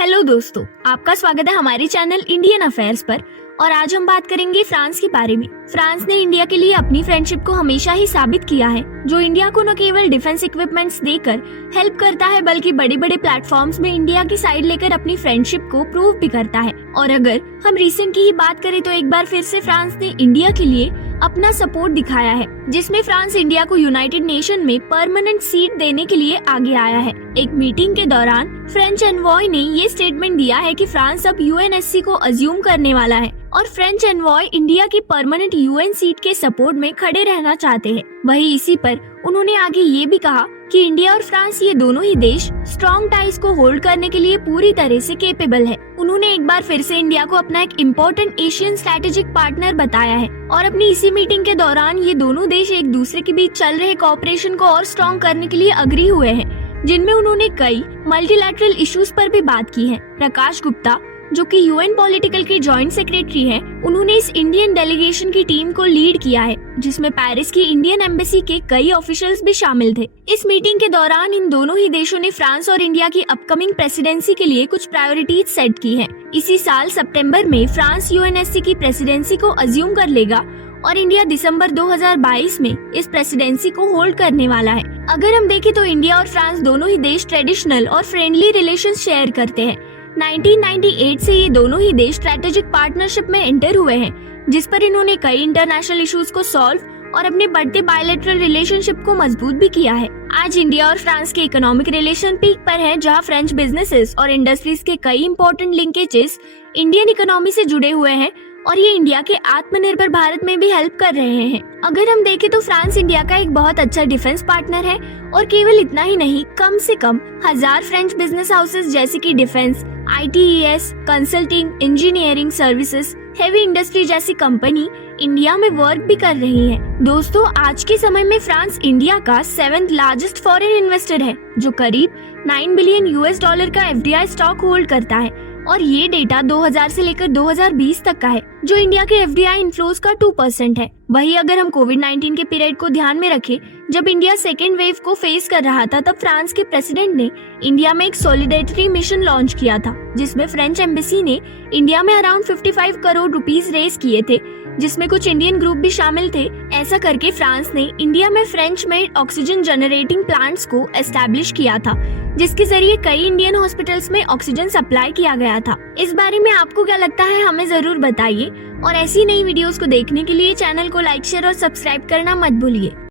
Hello दोस्तों, आपका स्वागत है हमारे चैनल इंडियन अफेयर्स पर। और आज हम बात करेंगे फ्रांस के बारे में। फ्रांस ने इंडिया के लिए अपनी फ्रेंडशिप को हमेशा ही साबित किया है, जो इंडिया को न केवल डिफेंस इक्विपमेंट्स देकर हेल्प करता है, बल्कि बड़े बड़े प्लेटफॉर्म्स में इंडिया की साइड लेकर अपनी फ्रेंडशिप को प्रूव भी करता है। और अगर हम रिसेंट की ही बात करें तो एक बार फिर से फ्रांस ने इंडिया के लिए अपना सपोर्ट दिखाया है, जिसमें फ्रांस इंडिया को यूनाइटेड नेशन में परमानेंट सीट देने के लिए आगे आया है। एक मीटिंग के दौरान फ्रेंच एनवॉय ने ये स्टेटमेंट दिया है कि फ्रांस अब यूएनएससी को अज्यूम करने वाला है और फ्रेंच एनवॉय इंडिया की परमानेंट यूएन सीट के सपोर्ट में खड़े रहना चाहते हैं। वहीं इसी पर उन्होंने आगे ये भी कहा कि इंडिया और फ्रांस ये दोनों ही देश स्ट्रॉन्ग टाइज को होल्ड करने के लिए पूरी तरह से कैपेबल है। उन्होंने एक बार फिर से इंडिया को अपना एक इम्पोर्टेंट एशियन स्ट्रेटेजिक पार्टनर बताया है और अपनी इसी मीटिंग के दौरान ये दोनों देश एक दूसरे के बीच चल रहे कोऑपरेशन को और स्ट्रॉन्ग करने के लिए अग्री हुए हैं, जिनमें उन्होंने कई मल्टीलैटरल इश्यूज पर भी बात की है। प्रकाश गुप्ता, जो कि यूएन पॉलिटिकल के जॉइंट सेक्रेटरी हैं, उन्होंने इस इंडियन डेलीगेशन की टीम को लीड किया है, जिसमें पेरिस की इंडियन एम्बेसी के कई ऑफिशियल्स भी शामिल थे। इस मीटिंग के दौरान इन दोनों ही देशों ने फ्रांस और इंडिया की अपकमिंग प्रेसिडेंसी के लिए कुछ प्रायोरिटीज सेट की हैं। इसी साल सितंबर में फ्रांस यूएनएससी की प्रेसिडेंसी को अज्यूम कर लेगा और इंडिया दिसंबर 2022 में इस प्रेसिडेंसी को होल्ड करने वाला है। अगर हम देखें तो इंडिया और फ्रांस दोनों ही देश ट्रेडिशनल और फ्रेंडली रिलेशन शेयर करते हैं। 1998 से ये दोनों ही देश स्ट्रेटेजिक पार्टनरशिप में एंटर हुए हैं, जिस पर इन्होंने कई इंटरनेशनल इश्यूज को सॉल्व और अपने बढ़ते बायलैटरल रिलेशनशिप को मजबूत भी किया है। आज इंडिया और फ्रांस के इकोनॉमिक रिलेशन पीक पर है, जहां फ्रेंच बिजनेसेस और इंडस्ट्रीज के कई इंपॉर्टेंट लिंकेजेस इंडियन इकोनॉमी से जुड़े हुए हैं और ये इंडिया के आत्मनिर्भर भारत में भी हेल्प कर रहे हैं। अगर हम देखें तो फ्रांस इंडिया का एक बहुत अच्छा डिफेंस पार्टनर है और केवल इतना ही नहीं, कम से कम 1000 फ्रेंच बिजनेस हाउसेस जैसे कि defence, ITES, consulting, engineering services, heavy industry जैसी कंपनी इंडिया में वर्क भी कर रही है। दोस्तों, आज के समय में फ्रांस इंडिया का 7th लार्जेस्ट फॉरेन इन्वेस्टर है, जो करीब $9 बिलियन का FDI स्टॉक होल्ड करता है और ये डेटा 2000 से लेकर 2020 तक का है, जो इंडिया के FDI इनफ्लोज का 2% है। वहीं अगर हम कोविड-19 के पीरियड को ध्यान में रखें, जब इंडिया सेकेंड वेव को फेस कर रहा था, तब फ्रांस के प्रेसिडेंट ने इंडिया में एक सॉलिडेरिटी मिशन लॉन्च किया था, जिसमें फ्रेंच एम्बेसी ने इंडिया में अराउंड 55 करोड़ रुपीस रेज किए थे, जिसमें कुछ इंडियन ग्रुप भी शामिल थे। ऐसा करके फ्रांस ने इंडिया में French made oxygen generating plants को एस्टैब्लिश किया था, जिसके जरिए कई इंडियन हॉस्पिटल्स में ऑक्सीजन सप्लाई किया गया था। इस बारे में आपको क्या लगता है, हमें जरूर बताइए और ऐसी नई वीडियोस को देखने के लिए चैनल को लाइक, शेयर और सब्सक्राइब करना मत भूलिए।